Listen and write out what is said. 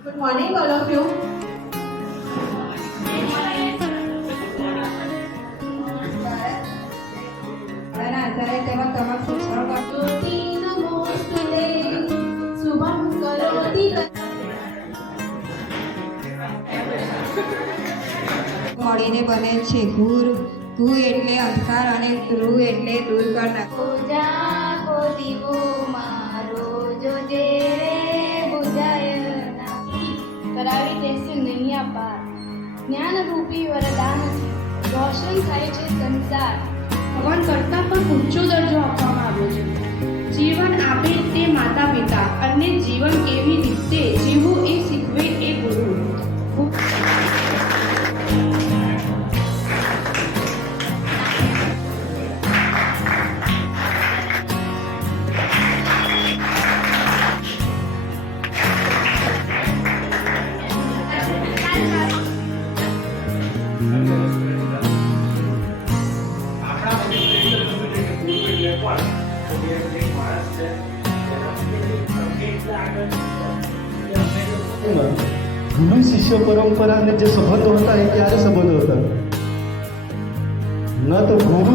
Good morning, all of you. મળીને બને છે. ગુર ઘૂ એટલે અંધકાર અને ધ્રુવ એટલે દૂર કર પૂજા કરાવી દેશે નૈયા પાર. જ્ઞાન રૂપી વરદાનથી રોશન થાય છે સંસાર. ભગવાન કરતાં પણ ઊંચો દરજ્જો આપવામાં આવ્યો છે. જીવન આપે તે માતા પિતા અને જીવન કેવી રીતે ગુરુ શિષ્ય પરંપરા અને જે સંબંધો હતા એ ક્યારે સંબંધો હતા ન તો ગુરુ